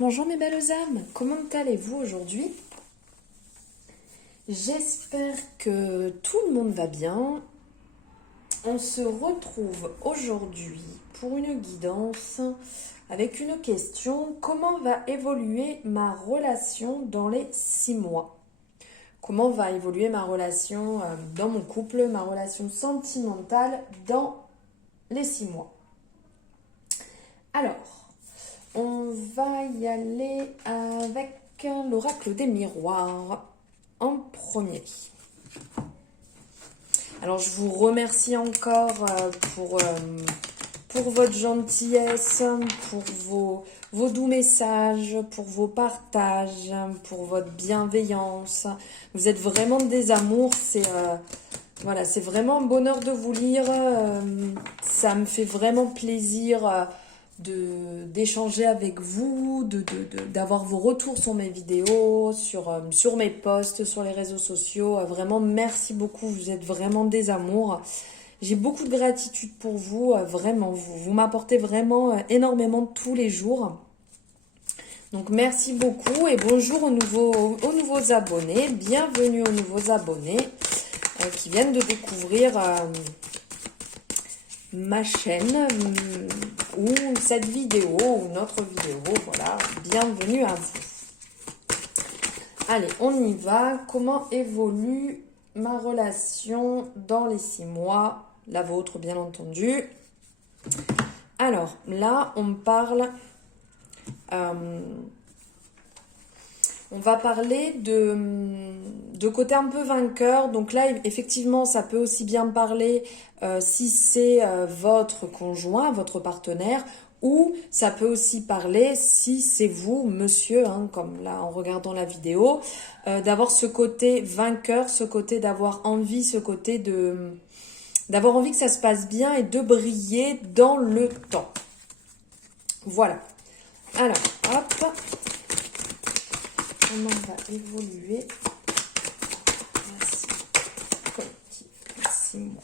Bonjour mes belles âmes, comment allez-vous aujourd'hui? J'espère que tout le monde va bien. On se retrouve aujourd'hui pour une guidance avec une question. Comment va évoluer ma relation dans les 6 mois? Comment va évoluer ma relation dans mon couple, ma relation sentimentale dans les 6 mois? Alors, on va y aller avec l'oracle des miroirs en premier. Alors, je vous remercie encore pour votre gentillesse, pour vos doux messages, pour vos partages, pour votre bienveillance. Vous êtes vraiment des amours. Voilà, c'est vraiment un bonheur de vous lire. Ça me fait vraiment plaisir d'échanger avec vous, d'avoir vos retours sur mes vidéos, sur mes posts, sur les réseaux sociaux. Vraiment, merci beaucoup. Vous êtes vraiment des amours. J'ai beaucoup de gratitude pour vous. Vraiment, vous m'apportez vraiment énormément tous les jours. Donc, merci beaucoup et bonjour aux nouveaux abonnés. Bienvenue aux nouveaux abonnés qui viennent de découvrir ma chaîne ou cette vidéo ou notre vidéo. Voilà, bienvenue à vous. Allez, on y va. Comment évolue ma relation dans les 6 mois? La vôtre, bien entendu. Alors, là, on parle... on va parler de côté un peu vainqueur. Donc là, effectivement, ça peut aussi bien parler si c'est votre conjoint, votre partenaire, ou ça peut aussi parler si c'est vous, monsieur, hein, comme là en regardant la vidéo, d'avoir ce côté vainqueur, ce côté d'avoir envie, ce côté d'avoir envie que ça se passe bien et de briller dans le temps. Voilà. Alors, hop. Comment va évoluer la 6 mois.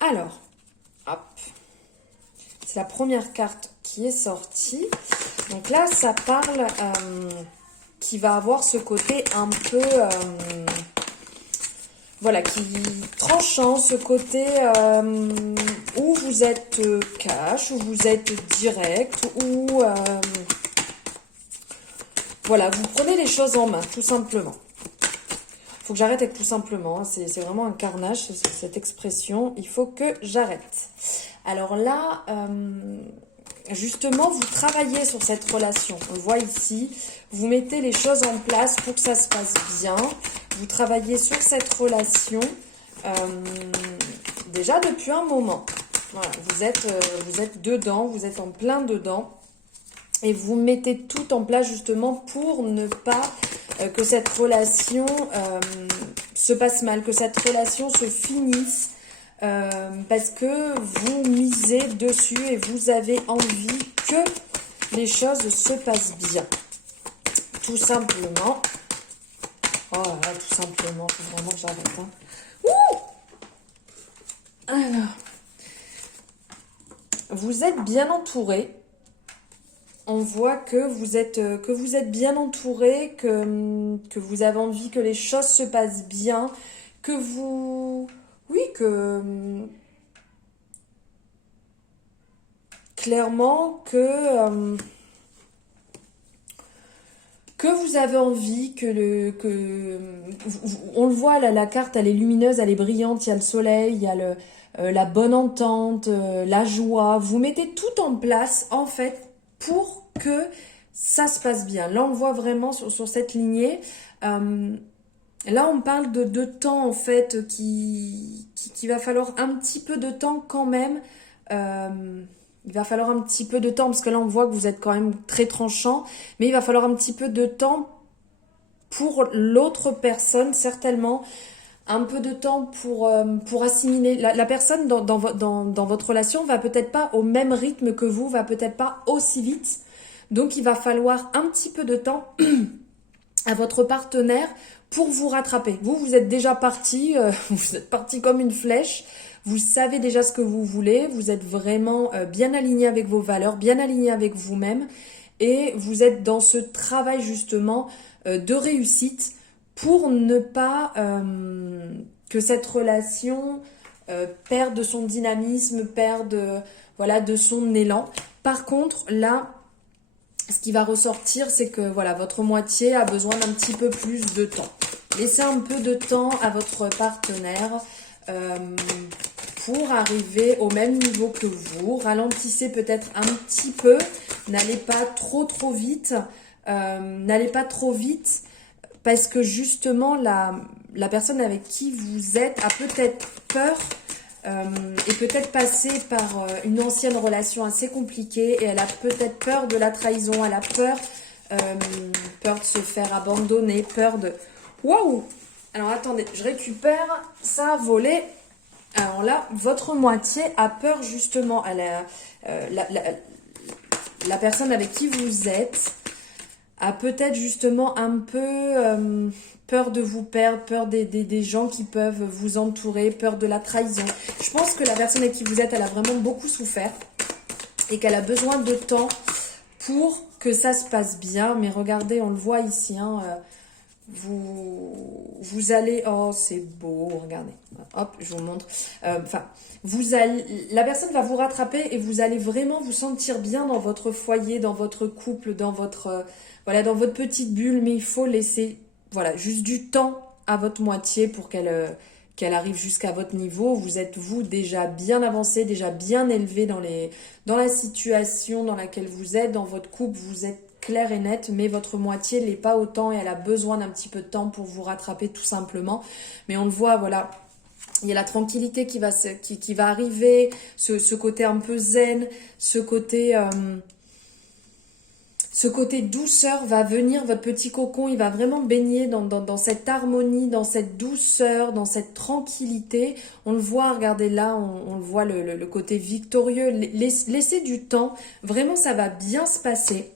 Alors, hop. C'est la première carte qui est sortie. Donc là, ça parle qui va avoir ce côté un peu... voilà, qui tranchant, ce côté où vous êtes cash, où vous êtes direct, où... voilà, vous prenez les choses en main, tout simplement. Il faut que j'arrête avec tout simplement. C'est vraiment un carnage, cette expression. Il faut que j'arrête. Alors là, justement, vous travaillez sur cette relation. On le voit ici. Vous mettez les choses en place pour que ça se passe bien. Vous travaillez sur cette relation déjà depuis un moment. Voilà, vous êtes dedans, vous êtes en plein dedans. Et vous mettez tout en place justement pour ne pas que cette relation se passe mal, que cette relation se finisse parce que vous misez dessus et vous avez envie que les choses se passent bien. Tout simplement. Oh là là, tout simplement, il faut vraiment que j'arrête. Hein. Ouh! Alors, vous êtes bien entouré. On voit que vous êtes bien entouré, que vous avez envie que les choses se passent bien, que vous... Oui, clairement, que vous avez envie, on le voit, là, la carte, elle est lumineuse, elle est brillante, il y a le soleil, il y a la bonne entente, la joie. Vous mettez tout en place, en fait, pour que ça se passe bien. Là, on voit vraiment sur cette lignée. Là, on parle de temps, en fait, qui va falloir un petit peu de temps quand même. Il va falloir un petit peu de temps, parce que là, on voit que vous êtes quand même très tranchant. Mais il va falloir un petit peu de temps pour l'autre personne, certainement. Un peu de temps pour assimiler. La personne dans votre relation va peut-être pas au même rythme que vous, va peut-être pas aussi vite. Donc, il va falloir un petit peu de temps à votre partenaire pour vous rattraper. Vous êtes déjà parti, vous êtes parti comme une flèche. Vous savez déjà ce que vous voulez. Vous êtes vraiment bien aligné avec vos valeurs, bien aligné avec vous-même. et vous êtes dans ce travail justement de réussite pour ne pas que cette relation perde son dynamisme, perde voilà, de son élan. Par contre, là, ce qui va ressortir, c'est que voilà, votre moitié a besoin d'un petit peu plus de temps. Laissez un peu de temps à votre partenaire pour arriver au même niveau que vous. Ralentissez peut-être un petit peu. N'allez pas trop vite. N'allez pas trop vite parce que justement, la personne avec qui vous êtes a peut-être peur et peut-être passé par une ancienne relation assez compliquée et elle a peut-être peur de la trahison, elle a peur de se faire abandonner, peur de... Waouh! Alors attendez, je récupère, ça a volé. Alors là, votre moitié a peur justement, la personne avec qui vous êtes a peut-être justement un peu peur de vous perdre, peur des gens qui peuvent vous entourer, peur de la trahison. Je pense que la personne avec qui vous êtes, elle a vraiment beaucoup souffert et qu'elle a besoin de temps pour que ça se passe bien. Mais regardez, on le voit ici, hein, vous allez... Oh, c'est beau, regardez. Hop, je vous montre. La personne va vous rattraper et vous allez vraiment vous sentir bien dans votre foyer, dans votre couple, dans votre... voilà, dans votre petite bulle, mais il faut laisser, voilà, juste du temps à votre moitié pour qu'elle arrive jusqu'à votre niveau. Vous êtes, vous, déjà bien avancé, déjà bien élevé dans la situation dans laquelle vous êtes, dans votre couple, vous êtes clair et net, mais votre moitié ne l'est pas autant et elle a besoin d'un petit peu de temps pour vous rattraper tout simplement. Mais on le voit, voilà, il y a la tranquillité qui va arriver, ce côté un peu zen, ce côté douceur va venir, votre petit cocon, il va vraiment baigner dans cette harmonie, dans cette douceur, dans cette tranquillité. On le voit, regardez là, on le voit le côté victorieux. Laissez du temps, vraiment ça va bien se passer.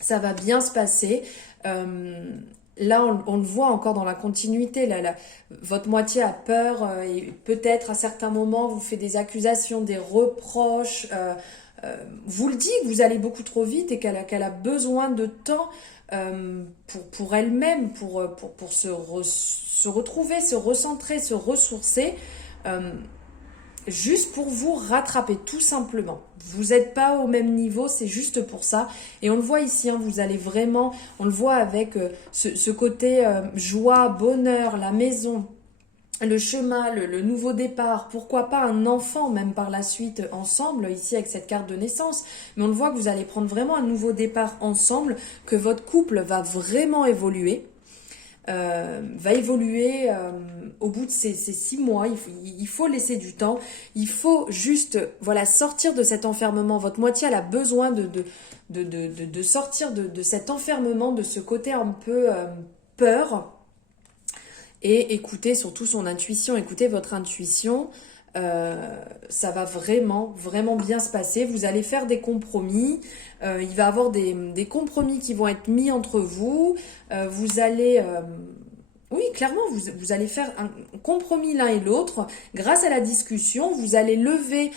Ça va bien se passer. Là, on le voit encore dans la continuité. Votre moitié a peur et peut-être à certains moments vous fait des accusations, des reproches. Vous le dit que vous allez beaucoup trop vite et qu'elle a besoin de temps pour elle-même, pour se retrouver, se recentrer, se ressourcer. Juste pour vous rattraper, tout simplement. Vous n'êtes pas au même niveau, c'est juste pour ça. Et on le voit ici, hein, vous allez vraiment, on le voit avec ce côté joie, bonheur, la maison, le chemin, le nouveau départ, pourquoi pas un enfant même par la suite ensemble, ici avec cette carte de naissance. Mais on le voit que vous allez prendre vraiment un nouveau départ ensemble, que votre couple va vraiment évoluer. Au bout de ces 6 mois, il faut laisser du temps, il faut juste voilà, sortir de cet enfermement. Votre moitié elle a besoin de sortir de cet enfermement, de ce côté un peu peur, et écoutez surtout son intuition, écoutez votre intuition. Ça va vraiment bien se passer. Vous allez faire des compromis, il va y avoir des compromis qui vont être mis entre vous, vous allez oui clairement vous allez faire un compromis l'un et l'autre. Grâce à la discussion vous allez lever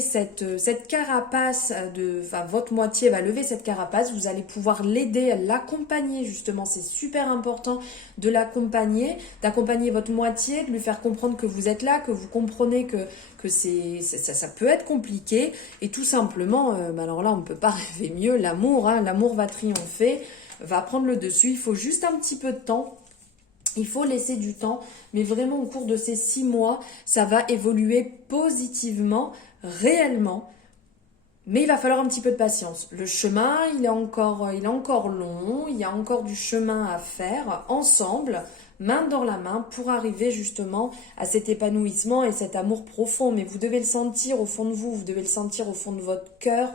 cette carapace votre moitié va lever cette carapace, vous allez pouvoir l'aider, l'accompagner justement, c'est super important de l'accompagner, d'accompagner votre moitié, de lui faire comprendre que vous êtes là, que vous comprenez que ça peut être compliqué et tout simplement, alors là on ne peut pas rêver mieux, l'amour, hein, l'amour va triompher, va prendre le dessus, il faut juste un petit peu de temps. Il faut laisser du temps, mais vraiment au cours de ces 6 mois, ça va évoluer positivement, réellement. Mais il va falloir un petit peu de patience. Le chemin, il est encore long, il y a encore du chemin à faire ensemble, main dans la main, pour arriver justement à cet épanouissement et cet amour profond. Mais vous devez le sentir au fond de vous, vous devez le sentir au fond de votre cœur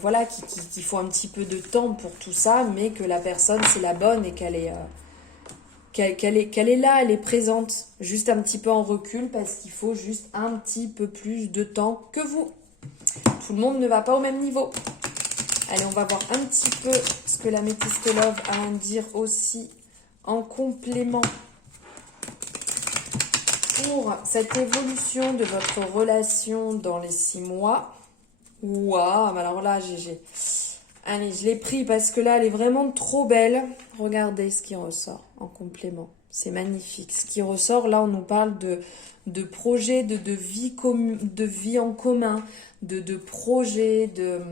voilà, qu'il faut un petit peu de temps pour tout ça, mais que la personne c'est la bonne et qu'elle est là, elle est présente, juste un petit peu en recul parce qu'il faut juste un petit peu plus de temps que vous. Tout le monde ne va pas au même niveau. Allez, on va voir un petit peu ce que la Métiste Love a à dire aussi en complément pour cette évolution de votre relation dans les 6 mois. Waouh, alors là, Allez, je l'ai pris parce que là, elle est vraiment trop belle. Regardez ce qui ressort en complément. C'est magnifique. Ce qui ressort, là, on nous parle de projets, de vie en commun, de projets, de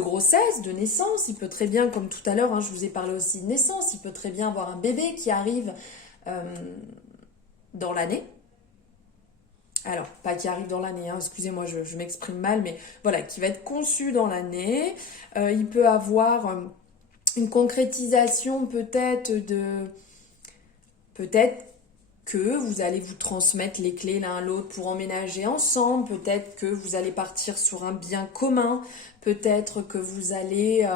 grossesse, de naissance. Il peut très bien, comme tout à l'heure, hein, je vous ai parlé aussi de naissance, il peut très bien avoir un bébé qui arrive dans l'année. Alors, pas qui arrive dans l'année, hein, excusez-moi, je m'exprime mal, mais voilà, qui va être conçu dans l'année. Il peut avoir une concrétisation peut-être que vous allez vous transmettre les clés l'un à l'autre pour emménager ensemble, peut-être que vous allez partir sur un bien commun, peut-être que vous allez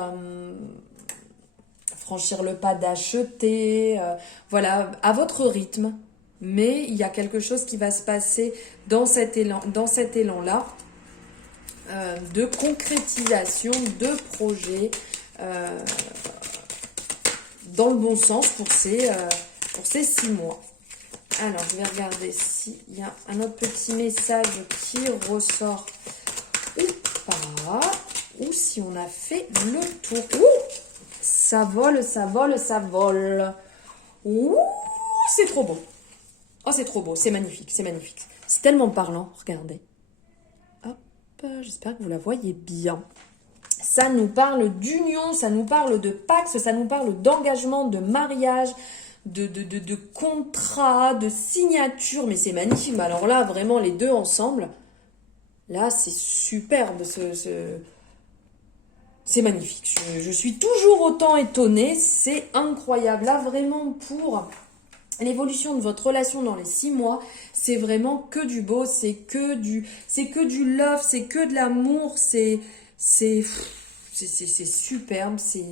franchir le pas d'acheter, voilà, à votre rythme. Mais il y a quelque chose qui va se passer dans cet élan-là, de concrétisation, de projet, dans le bon sens pour ces 6 mois. Alors, je vais regarder s'il y a un autre petit message qui ressort ou pas, ou si on a fait le tour. Ouh, ça vole, ça vole, ça vole. Ouh, c'est trop beau. Oh, c'est trop beau, c'est magnifique, c'est magnifique. C'est tellement parlant, regardez. Hop, j'espère que vous la voyez bien. Ça nous parle d'union, ça nous parle de pax, ça nous parle d'engagement, de mariage, de contrat, de signature. Mais c'est magnifique. Mais alors là, vraiment, les deux ensemble, là, c'est superbe. C'est magnifique. Je suis toujours autant étonnée. C'est incroyable. Là, vraiment, pour l'évolution de votre relation dans les 6 mois, c'est vraiment que du beau, c'est que du love, c'est que de l'amour, c'est superbe, c'est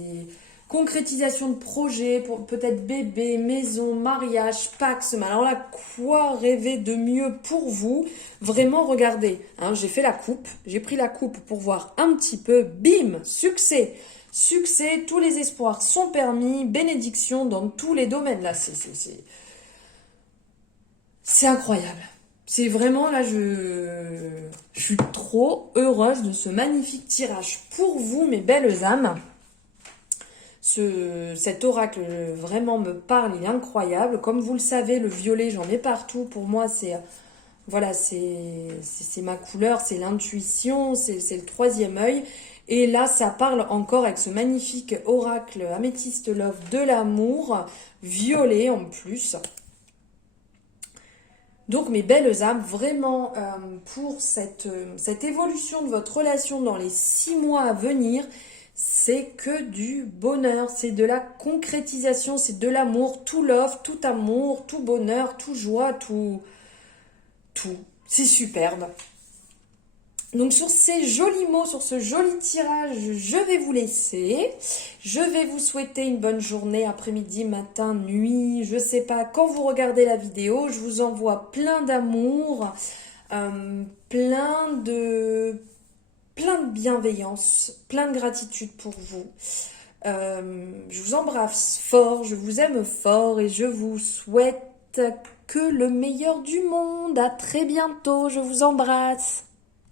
concrétisation de projets, peut-être bébé, maison, mariage, Pax. Mais alors là, quoi rêver de mieux pour vous? Vraiment, regardez, hein, j'ai fait la coupe, j'ai pris la coupe pour voir un petit peu, bim, succès. Succès, tous les espoirs sont permis, bénédiction dans tous les domaines. Là, c'est incroyable. C'est vraiment, là, je suis trop heureuse de ce magnifique tirage pour vous, mes belles âmes. Cet oracle vraiment me parle, il est incroyable. Comme vous le savez, le violet, j'en ai partout. Pour moi, voilà, c'est ma couleur, c'est l'intuition, c'est le 3e œil. Et là, ça parle encore avec ce magnifique oracle Améthyste Love de l'amour, violet en plus. Donc, mes belles âmes, vraiment, pour cette évolution de votre relation dans les 6 mois à venir, c'est que du bonheur, c'est de la concrétisation, c'est de l'amour, tout love, tout amour, tout bonheur, tout joie, tout. C'est superbe. Donc sur ces jolis mots, sur ce joli tirage, je vais vous laisser. Je vais vous souhaiter une bonne journée, après-midi, matin, nuit. Je sais pas quand vous regardez la vidéo. Je vous envoie plein d'amour, plein de bienveillance, plein de gratitude pour vous. Je vous embrasse fort, je vous aime fort et je vous souhaite que le meilleur du monde. À très bientôt, je vous embrasse.